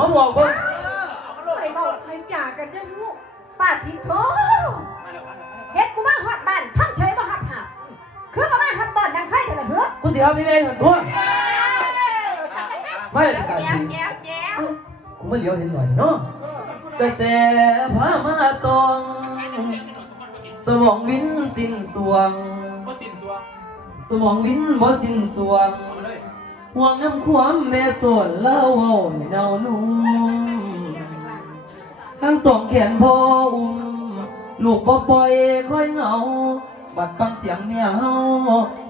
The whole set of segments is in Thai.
หัวบอกว่าใครบอกใครจ่ากันจะลูกป้าทิโถเฮ็ดกูมาฮอดบ้านทั้งเฉยมาฮอดหาคือมามาฮอดตอนดังไฟเถอะล่ะเฮ้อกูเสียเอาพี่แม่หันตัวไม่ได้การสิกูไม่เหลียวเห็นหน่อยเนาะกระแสพามาตองสมองวินสิ้นสวงสมองวินบ่สิ้นสวง ห่วงน้ำความแม่ส่วนเล่าเอาให้เนานุ่มทั้งสองแขนพ่ออุ้มลูกบ่ปล่อยค่อยเหงา บัดฟังเสียงเมียเฮา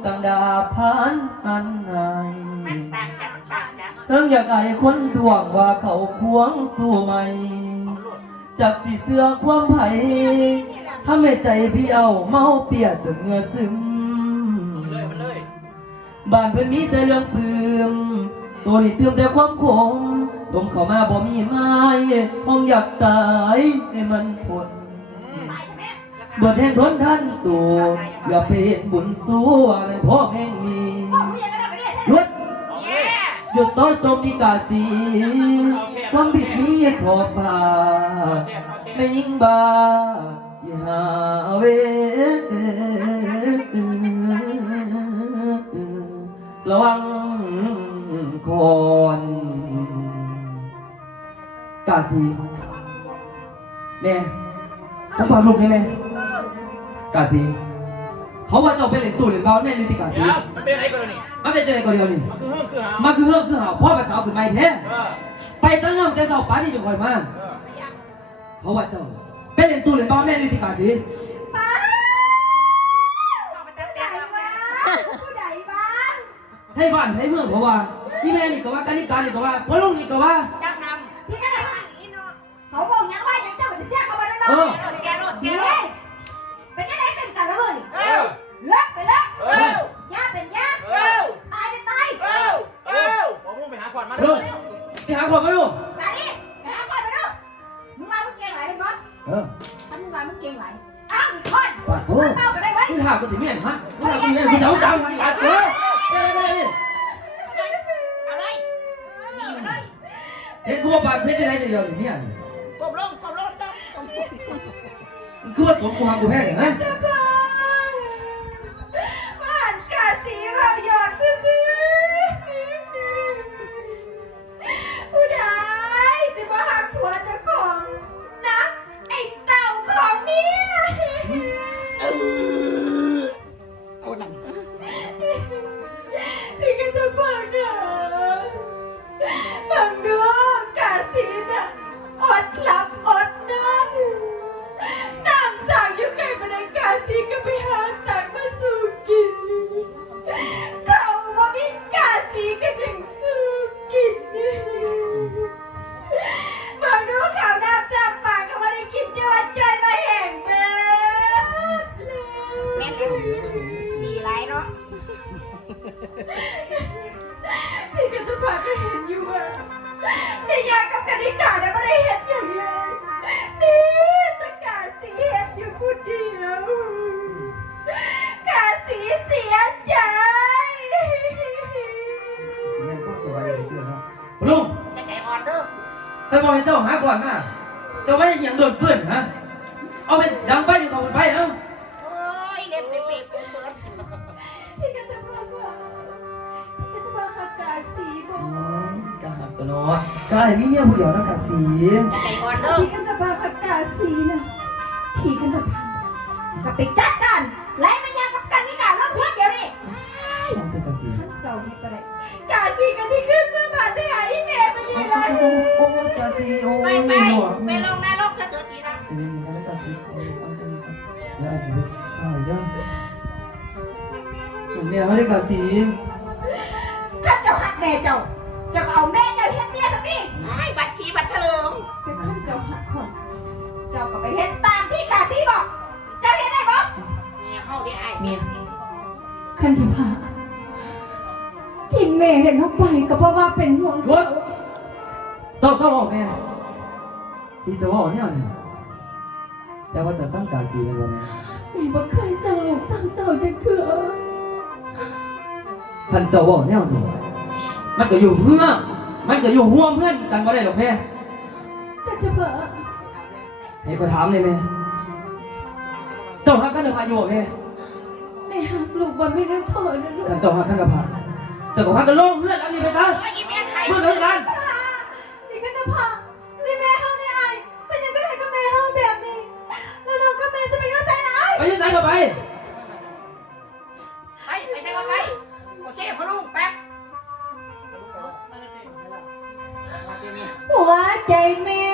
สังดาพานหันหายทั้งอยากไอ้คนทวงว่าเขาควงสู้ไหมจากสีเสื้อความไผ่ทำให้ใจพี่เอาเมาเปียจนเหงื่อซึม บ้านเพิ่นมีแต่เรื่องปลืมตัวนี้เติมแต่ความขมตมเข้ามาบ่มีไม้ห้องอยากตายให้มันพ้นเบิดแห่งร้นท่านสู่อย่าไปเห็นบุญสู้ว่าเป็นพ่อแห่งมีบอกกูยังไม่ได้ไปเรียนหยุดหยุดต้อยจมดีกาสีความผิดมีขอบผ่าไม่ยิ่งบาอย่าหาเว กาสีแม่ผมฟังลูกได้ไหมกาสีเขาว่าเจ้าเป็นเหรียญสูตรเหรียญเบาแม่ลิติกาสีมันเป็นอะไรกันนี่มันเป็นจังไดก็เดียวนี่มันคือเรื่องคือหามันคือเรื่องคือหาพ่อกับสาวขึ้นไปแท้เออไปตั้งเรื่องแต่สาวป้านี่จะคอยมาเออเขาว่าเจ้าเป็นเหรียญสูตรเหรียญเบาแม่ลิติกาสีป้าผู้ใดบ้างผู้ใดบ้างให้บ้านให้เมืองเพราะว่าอีแม่นี่ก็ว่ากันนิการนี่ก็ว่าพ่อลุงนี่ก็ว่า ปาดโถมึงเป้ากันได้ไว้มึงถามกูถึงเมียนฮะมึงถามกูเมียนกูจะเอาตังค์อีกบาทเออเดี๋ยวเดี๋ยวเดี๋ยวเห็นกูว่าปาดเฮ็ดได้ไรเดียวนี่เมียนี่มันคือว่าสมกูหากูแพ้เนี่ยฮะ ในยากับกนิกาเนี่ยไม่ได้เห็นอย่างไรนี่ตะกาสีเห็นอยู่คนเดียวกาสีเสียใจแม่ก็สบายดีเนาะลุงใจอ่อนเด้อไปบอกให้เจ้าหาก่อนมาเจ้าไม่ได้ยังโดนเพื่อนฮะ เอาไปดังไปอยู่กับมันไปเอ้าโอ้ยเล็บเป๊ะเป๊ะเปิดที่ก็จะพาว่าที่ก็จะพาหากาสีบอก ตัวเนาะกายมีเมียผู้เดียวนะกะสีจะใจอ่อนเด้อที่กันจะพาหากาสีนะที่กันจะพากับไปจัดการไล่มันยากับกันนิกาแล้วเพื่อนเดียวนี่ต้องเส้นกะสีท่านเจ้านี่ก็ได้กาสีกันที่ขึ้นเมื่อผ่านได้หาอีเมลมันยังไงโอ้โอ้กะสีโอ้ไปยไปหัวไปลงนรกซะเถอะทีนะจะมีอะไรกะสีโอ้ยตั้งใจกันแล้วสิไปเด้อผมเมียเขาได้กะสีท่านเจ้าหักแม่เจ้า เข้าได้ไอ้เมียขันจะพาที่แม่เห็นเขาไปก็เพราะว่าเป็นห่วงรถเจ้าเจ้าบอกแม่ที่จะว่าเนี่ยนี่แต่ว่าจะสร้างกะสีเป็นบ่แม่แม่บ่เคยสั่งลูกสั่งเต่าจังเถื่อท่านเจ้าบอกเนี่ยนี่มันก็อยู่เพื่อมันจะอยู่ห่วมเพื่อนกันบ่ได้หรอกแม่แต่จะเผลอให้ขอยถามเลยแม่เจ้าฮักกันนภาอยู่บ่แม่แม่ หักลูกบ่ไม่ได้โทษนะลูกกันเจ้าฮักกันนภาเจ้าก็ฮักกันโลกเพื่อนอันนี้ไปซะโอ้ยอีแม่ใครเพื่อนเท่ากันนี่ก็จะพานี่แม่เฮานี่ไอ้เป็นยังไงกับแม่เฮาแบบนี้ แล้วน้องกับแม่จะไปอยุ่งใจไหนไปอยืนไหนก็ไปไปไปใส่เข้าไปโอเคพ่อลุงแป๊บหัวใจแม่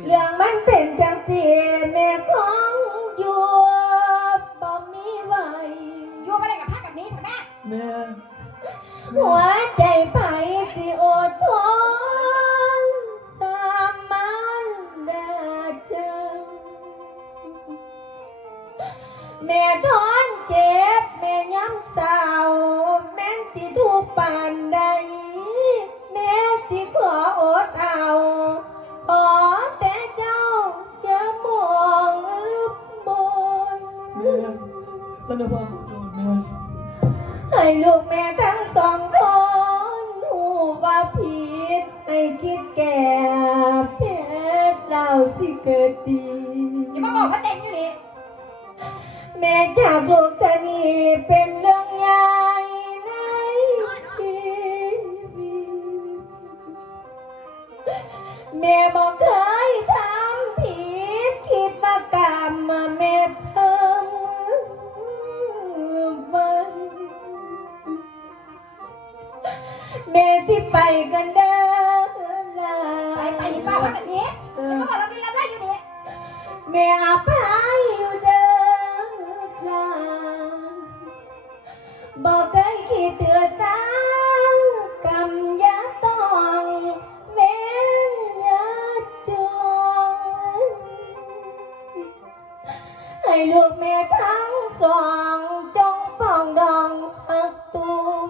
เรื่องมันเป็นจังสีแม่ของอยู่บ่มีไหวอยู่มาได้กับพระกับนี้แม่แม่หัวใจไผ่สิอดทนสามันดาจังแม่ทอนเจ็บแม่ย้ำเศร้า นนภาขอโทษแม่ให้ลูกแม่ทั้งสองคนหูว่าผิดให้คิดแก่เพชรเราสิเกิดดี อย่ามาบอกว่าเด็กอยู่นี่แม่จากลูกทนี่เป็นเรื่อง แม่ทั้งสองจงปองดองหักตัว